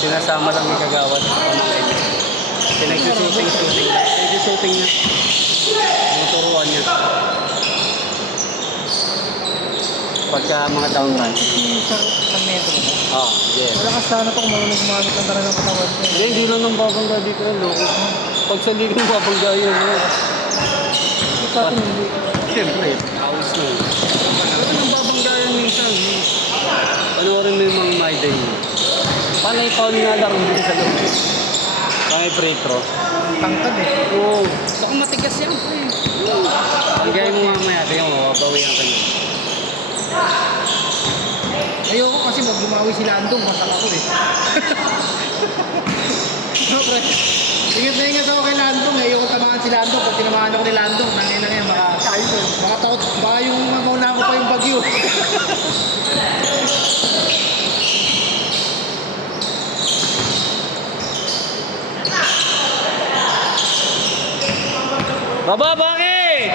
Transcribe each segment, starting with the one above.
Sinasama lang ni Kagawad. Pamangkin niya. Pinagsusuting-suting. Pinagsusuting niya. Tuturuan niya. Pagka mga downline. Sa metro. Oh, yeah. Wala ka sana ito kung marunong gumamit ng talagang katawan ko. Hindi lang ng babangga dito yung loko. Pag sa liga ng babangga yun. Sa atin hindi. Siyempre, awis na. Ano ng babangga yun minsan? Panoorin mo yung mga my day. Panay-paul nga lang dito sa loob. Panay pretro. Tangkad eh. Oo. Saka matigas yan. Pagay mo mamaya, ito yung mababawihan ka niya. Ayoko kasi pag gumawi si Landong, masama ko eh. Okay. Ingat na ingat ako kay Landong. Ayoko tamaan si Landong. Pag tinamaan ako ni Landong, nangin na yan. Baka yung mauna ko pa yung bagyo. Baba, bakit?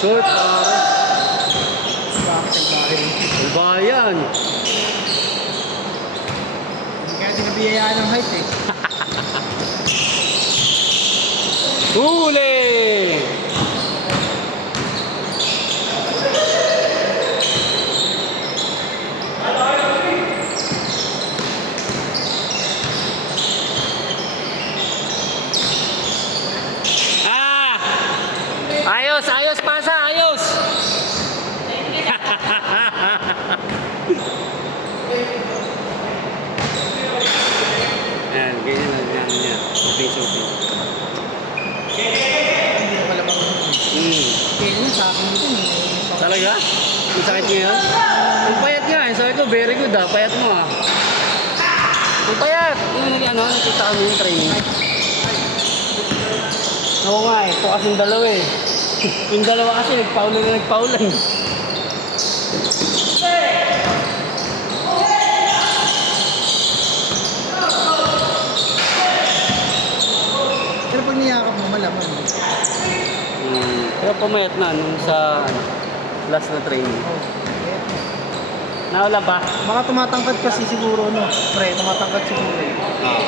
Short, Bakit ang bahay? bayan. Kaya tinabiyayaan ng height eh. Huli! Ayos, ayos, pasa, ayos! Ayan, ganyan lang yan. Shooting. Hindi ko pala marunong. Kaya yun sa akin dito. Talaga? Ang sakit ngayon? Ang payat nga eh. Sabi ko, very good ah. Payat mo ah. Ang payat! Yung nakita kami yung training. Oo nga eh. Ito kasing dalawa eh. Yung dalawa kasi nagpaulan. Pero pag niyakap mo, malaman mo. Pero pumayat na nung sa last na training. Nawala pa? Baka tumatangkad kasi siguro, no? Pre, tumatangkad siguro. Oo.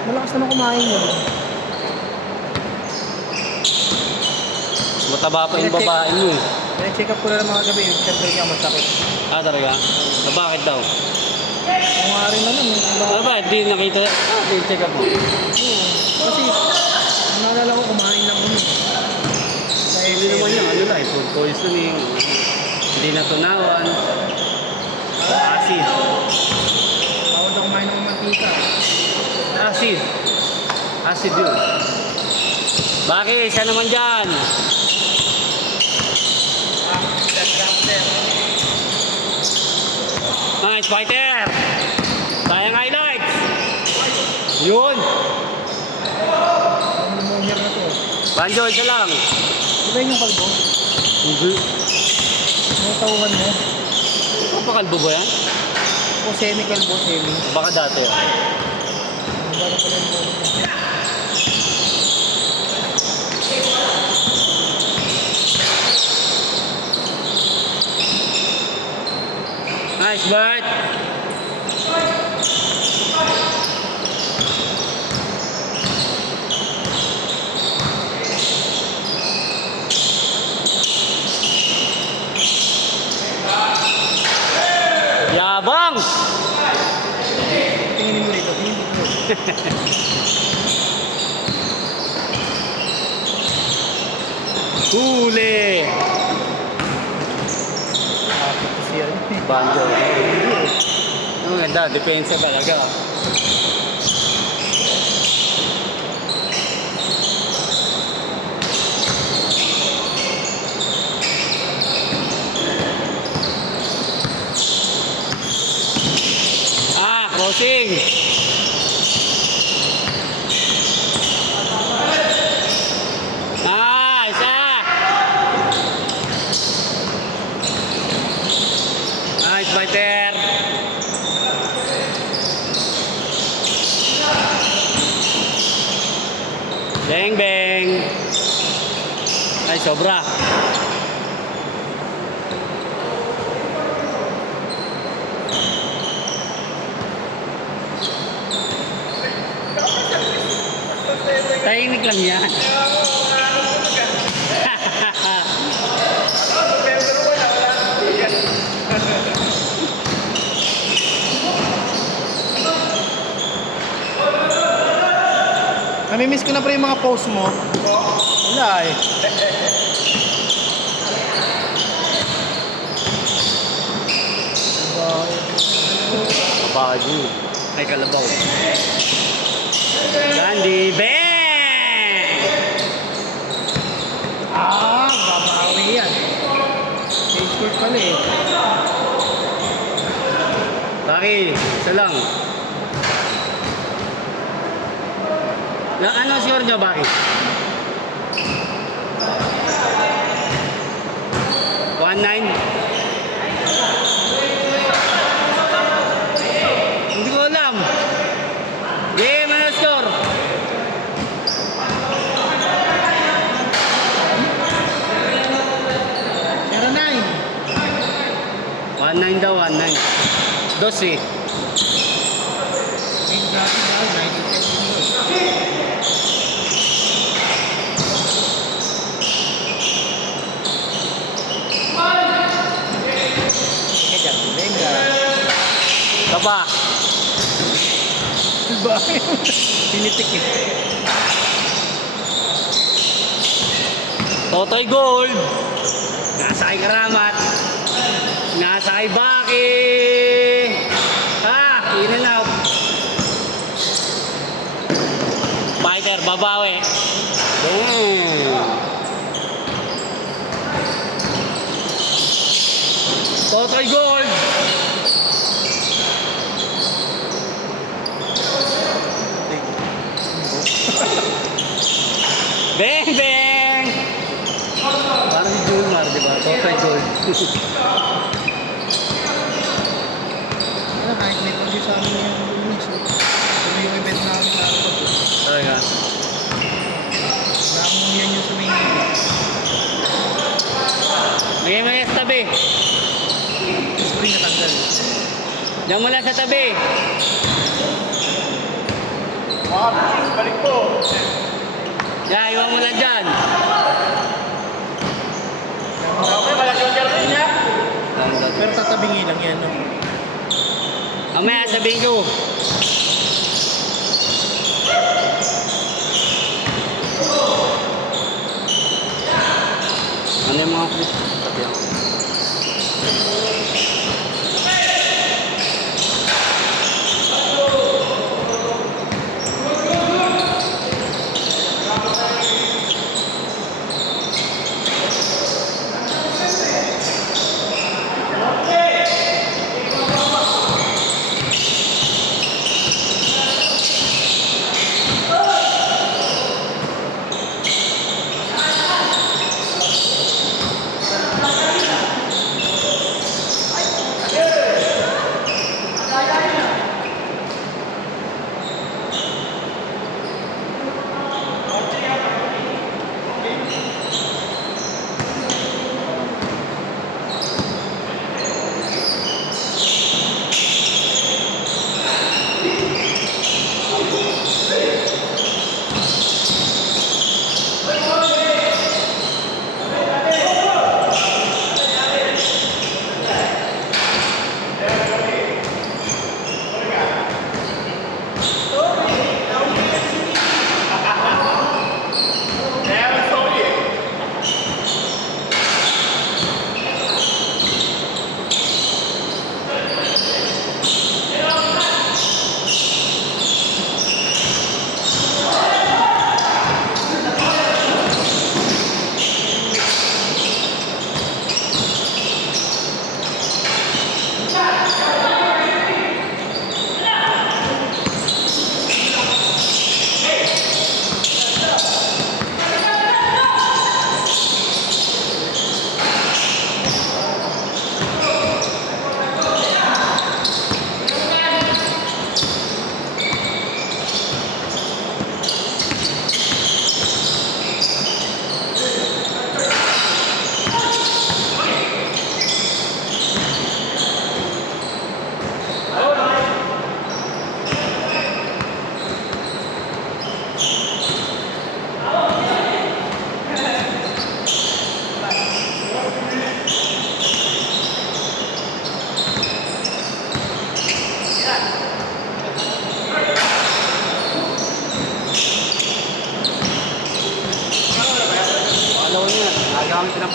Malakas naman kumain yun. Mataba pa yung babae mo eh. Check up ko na ng mga gabi, yung siyempre niya masakit. Ah, talaga? Bakit daw? Kung nga rin naman, Ah, bakit? Di nakita? Check up mo. kasi, naalala ko kumain lang yun. Hindi naman yan. Ano lang, food poisoning. Hindi natunawan. Acid. Bawal na kumain ng mantika. Acid. Acid yun. Bakit? Siya naman dyan. Nice fighter! Sayang highlights! Yun! Ang pneumonia na to. Banjo, isa lang. Di ba yun yung kalbo? Hindi. Mga tauhan mo? Papakalbo ba yan? O semi-kalbo, semi. Baka dati. Ano ba na pala yung pneumonia? Nice bite! Yabang! Tinginin mo rito, tinginin mo rito. Huli! Ito siya. Banjo. Ang ganda, depensa talaga. Crossing! Nice! Nice biter! Bang bang! Ay, sobra! Tahimik lang yan. Namimiss ko na pre yung mga post mo. Wala eh. Bago. Ay, kalabaw. Candy Bang! Babawi yan. Stage court pala eh. Baki, isa lang. Ano score nyo, Baki? 1-9? Hindi ko alam. Game, ano score? Pero 9. 1-9 daw, 1-9. 12. May grabe daw, 90. Venga. Kaba. Diba? Pinitik eh. Totoy Gold. Nasa kay Karamat. Nasa kay Baki. In and out. Fighter, babawi. Totoy Gold. Bang, bang! Parang Julmar, di ba? Totoy Gold. Kahit may pag sa amin yung lumis. Ito yung event namin sa araw. Talaga. Ramon yan yung sa main. Magay mo sa tabi. Spring natanggal. Diyan mo lang sa tabi. Balik po. Yan, iwan mo lang dyan. Okay, malaki yung jargon niya. Pero tatabingi lang yan. No? Mamaya sabihin ko. Ano yung mga clip? Tabi ako.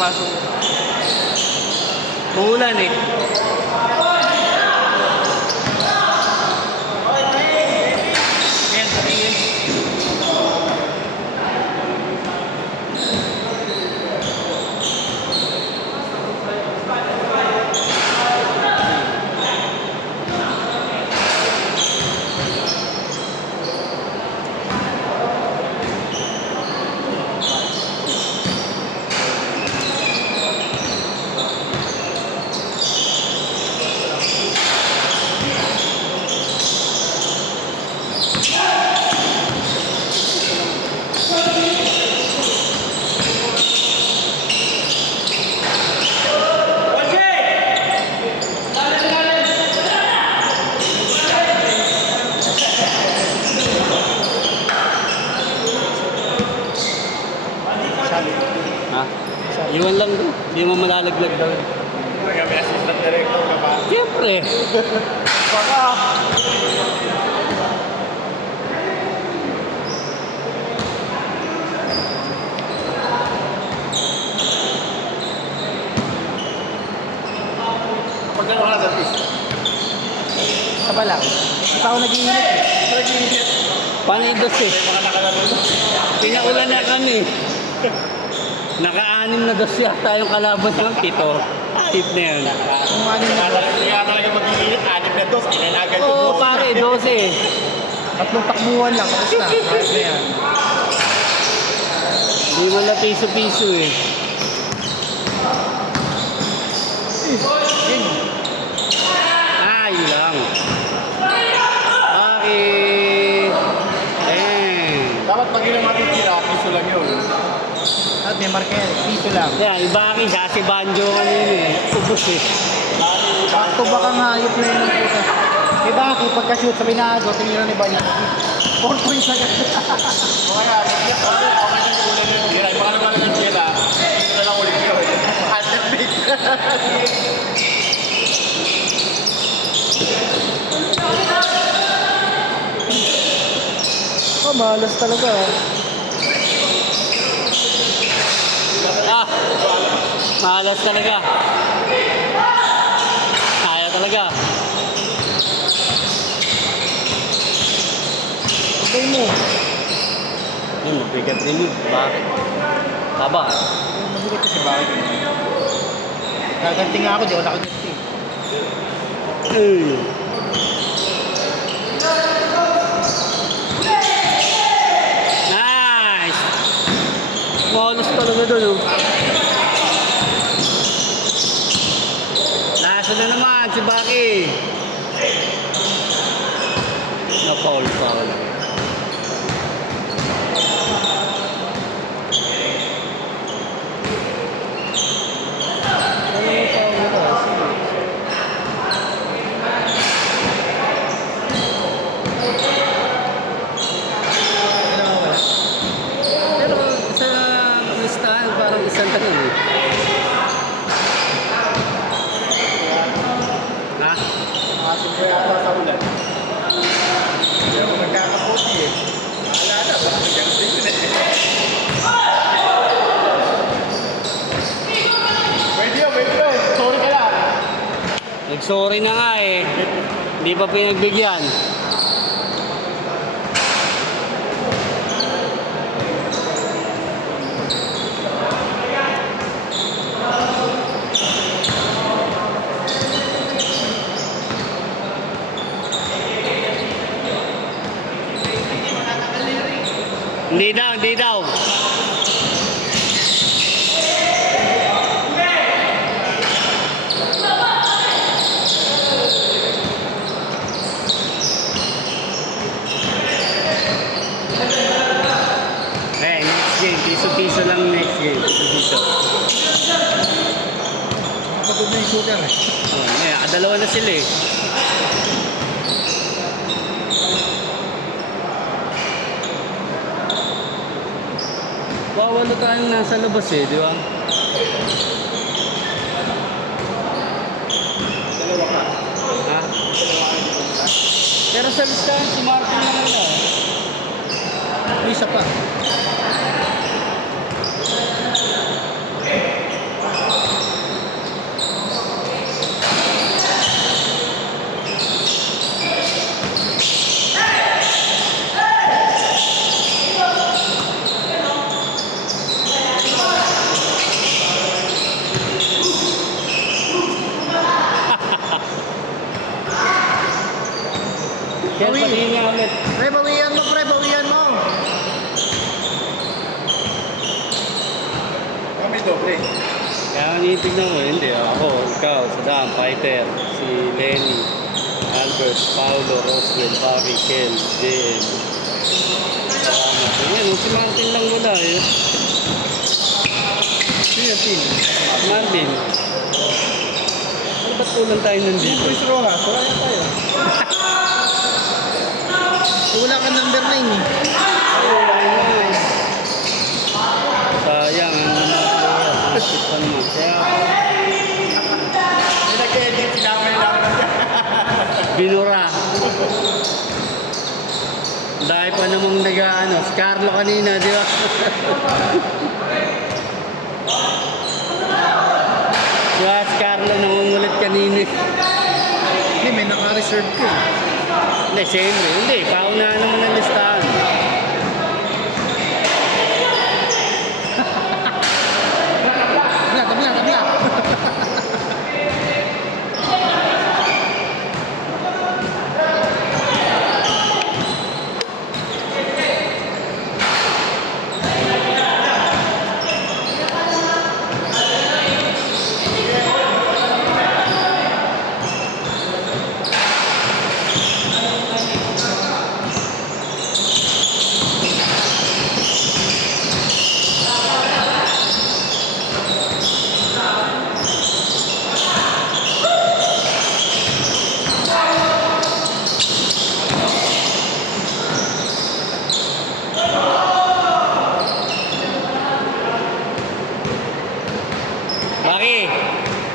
pasok. Uulan eh. Ayan, sabihin. Sabi. Ha? Iwan lang doon. Hindi mo malalaglag daw. May assistant director ka ba? Siyempre. Baka. Kapag gano'n ka na sa fish? Saba lang. Basta ako nag-iinit. Nag-iinit. Panidos eh. Mga nakalaro mo. Pinaulan na kami. Naka-anim na dos yata yung kalaban ng 7. Tip na yun. Kung ano na ba? Kaya talaga mag-iinit. 6 na dos. Inalagan yung Oo, dos. pare, 12. Tatlong takbuhan lang. Tapos na. Ayos na yan. Hindi mo na piso-piso eh. Yun. Ay lang. Bakit? Dapat pag yun ang matitira, piso lang yun. At may marker, piso lang. Yan, iba kami kasi banjo kanina eh. Ubus eh. Bakto baka nga hayop na yun ang puta. Eh bakit pagka-shoot sa binago, tingnan ni Bali. 4 points agad. O kaya, okay na yung ulan yun. Hindi, baka naman lang yung tira. Ito na lang ulit yun. Underbeat. Oh, malas talaga. Ah! Malas talaga. Kaya talaga. Okay mo. Yun, mabigat din yun. Bakit? Taba. Mabigat kasi bakit yun? Gaganti nga ako, di ako nakaganti. Nice! Malas talaga doon oh. Nasa na naman si Baki. Na-foul. Pero sa listahan parang isang tanong eh. Ha? Asin ko yata sa ulan. Hindi ako nagkakaputi eh. Maalala, baka ganti yun eh. Pwede yun. Sorry ka lang. Nag-sorry na nga eh. Hindi pa pinagbigyan. Hindi daw. Next game. Piso-piso lang next game. Piso-piso. Pagod na yung shooter eh. Dalawa na sila eh. Wawalo tayong nasa labas eh, di ba? Dalawa ka. Ha? Pero sa listahan, si Martin na lang na. May isa pa. Kaya patingin nga ulit. Pre, bawian mo, pre, bawian mo. Kami doble. Kaya ang initignan ko, hindi. Ako, ikaw, Saddam, Fighter, si Lenny, Albert, Paulo, Roswell, Bobby, Kel, JM. Ayan, si Martin lang wala eh. Sino? Martin. Ano ba't kulang tayo nandito? Chris Rojas, wala yan tayo. Wala ka number 9 eh. Sayang, ang mga player. Nasip pa naman. Kaya May nag-edit, sinama yung number niya. binura. Dahil pa namang nag-ano, si Carlo kanina, di ba? Diba, si Carlo nangungulit kanina. Hindi, may naka-reserve ko eh. Hindi, siyempre. Hindi, paunahan naman ang listahan. Tabla.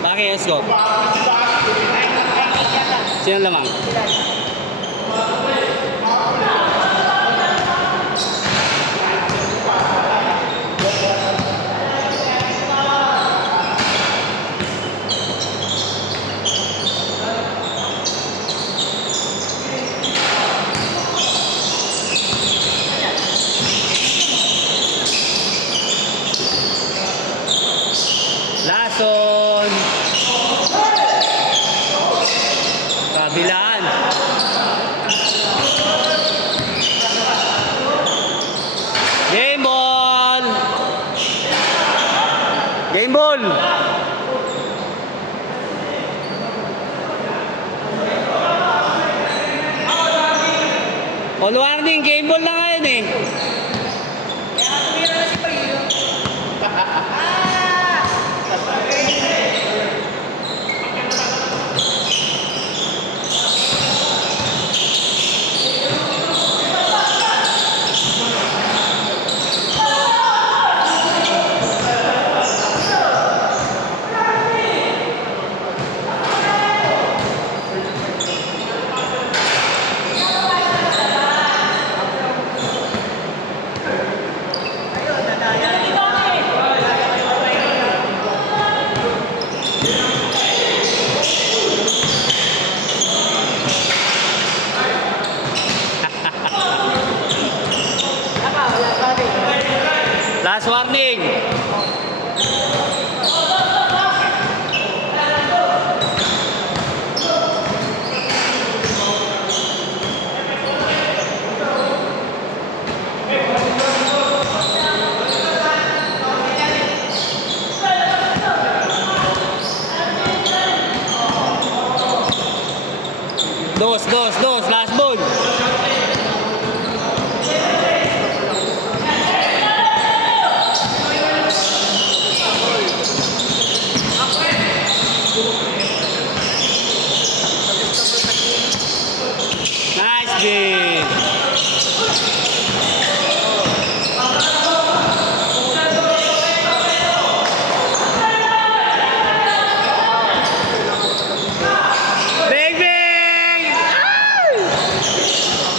Baki, let's go. Sino lamang? Lason. Kabilaan. Game ball. Game ball. All warning, game ball na ngayon eh. Last warning. Dos, last ball. Nice game. Bang, bang! Ah!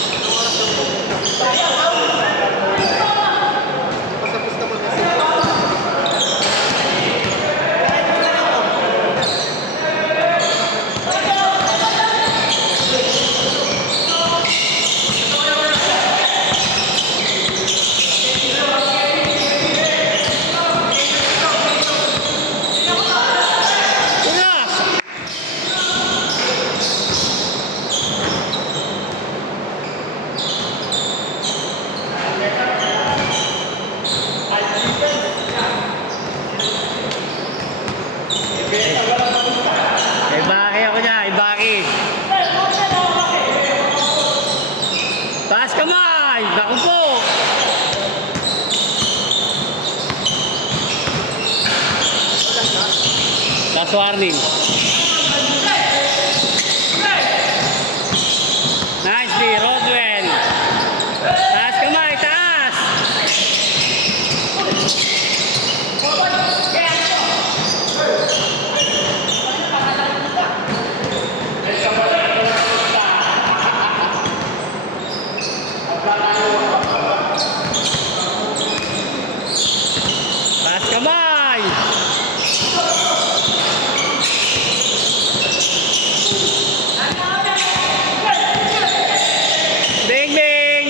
Baki. Taas kamay! Naku po! Last warning. Nice D, Roswell. Taas kamay, taas! Taas kamay! Ding ding!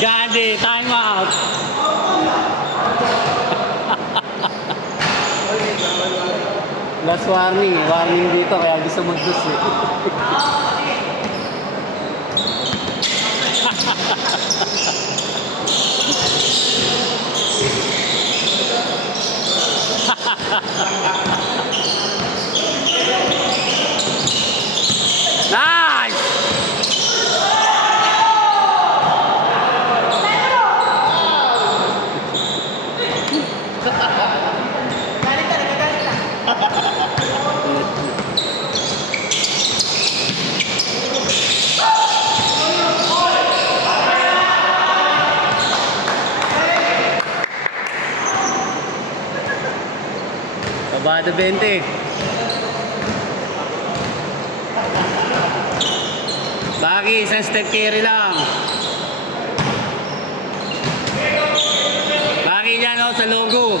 Gandhi, time out! Last warning, warning dito kaya gusto mag-dus eh. Nice! Babada 20. Baki, isang step carry lang. Baki dyan o, sa logo.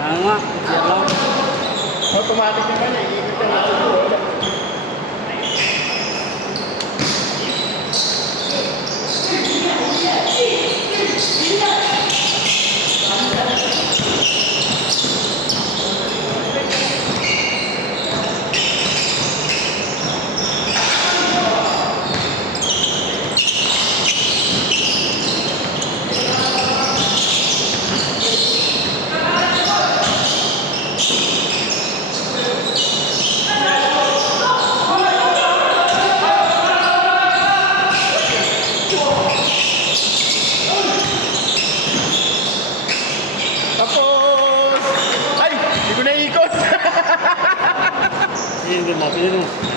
Ano nga, siya lang. Automatic naman eh. Ikot na lang. Tapos, ay, hindi ko naikot. Hindi mo, pinanong.